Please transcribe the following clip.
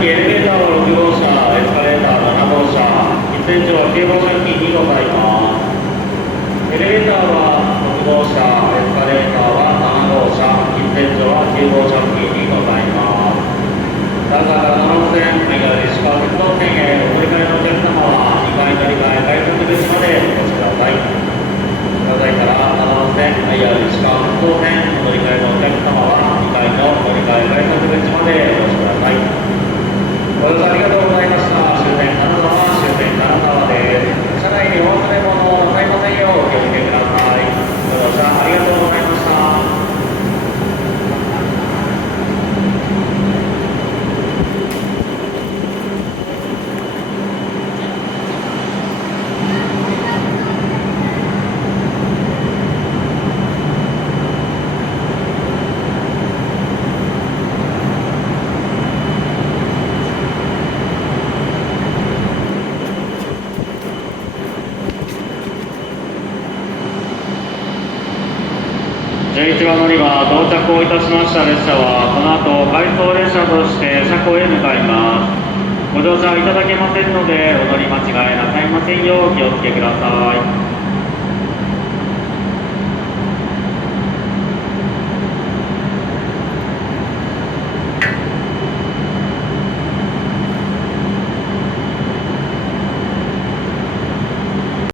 先エレベーターは6号車、エスカレーター7号車、喫煙所は9号車付近にございます。エレベーターは6号車、エスカレーターは7号車、喫煙所は9号車付近にございます。高田7線、石川鉄道線へお乗り換えのお客様は2階乗り換え改札口までお越しください。ただいから7線、石川鉄道線お乗り換えのお客様は2階の乗り換え改札口までお越しください。ご乗車ありがとうございました。終点金沢、終点金沢です。車内にお忘れ物をなさいませんようお気をつけください。ご乗車ありがとうございました。11番乗り場到着をいたしました列車はこの後回送列車として車庫へ向かいます。ご乗車いただけませんのでお乗り間違えなさいませんようお気をつけください。